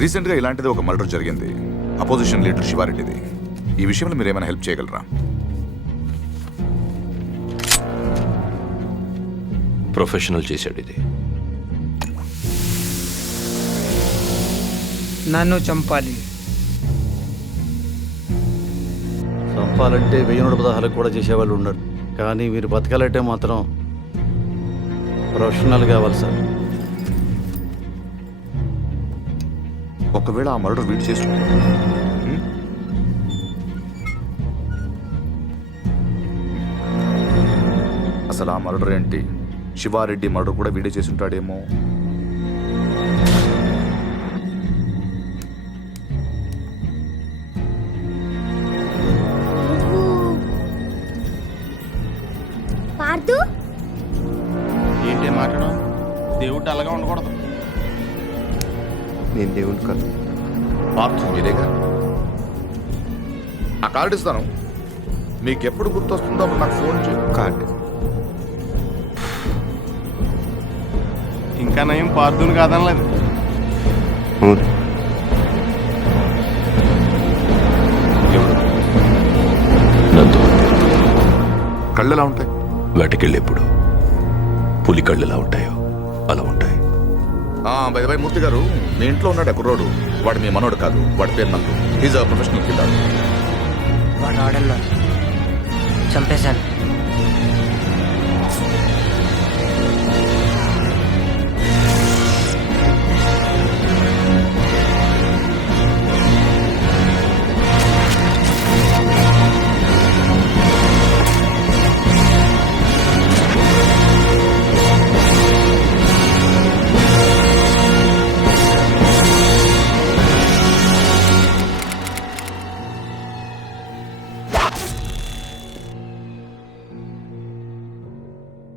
రీసెంట్గా ఇలాంటిది ఒక మర్డర్ జరిగింది, అపోజిషన్ లీడర్ శివారెడ్డిది. ఈ విషయంలో మీరు ఏమైనా హెల్ప్ చేయగలరా? ప్రొఫెషనల్ చేశాడు ఇది. నన్ను చంపాలి. చంపాలంటే 1016 కూడా చేసేవాళ్ళు ఉన్నారు, కానీ మీరు బతకాలంటే మాత్రం ప్రొఫెషనల్ కావాలి సార్. ఒకవేళ ఆ మర్డర్ వీడు చేసుకుంటాడు, అసలు ఆ మర్డర్ ఏంటి? శివారెడ్డి మర్డర్ కూడా వీడే చేసి ఉంటాడేమో. పార్థు, ఏంటి మాట్లాడడం? దేవుడు అలాగా ఉండకూడదు. నేను దేవుడు కాదు. పార్థు మీరేగా? ఆ కార్డు ఇస్తాను, మీకు ఎప్పుడు గుర్తొస్తుందో అప్పుడు నాకు ఫోన్ చేయి. కార్డు ఇంకా నయం పార్థుని కాదనలేదు. అవును. ఎవరు? నందు కళ్ళు ఎలా ఉంటాయి? వేటకెళ్ళేప్పుడు పులి కళ్ళు ఎలా ఉంటాయో అలా ఉంటాయి. బై మూర్తి గారు, మీ ఇంట్లో ఉన్నాడు కుర్రోడు, వాడు మీ మనోడు కాదు, వాడి పేరు నందు. Is a professional killer. వాడు ఆడల్లో చంపేశాను.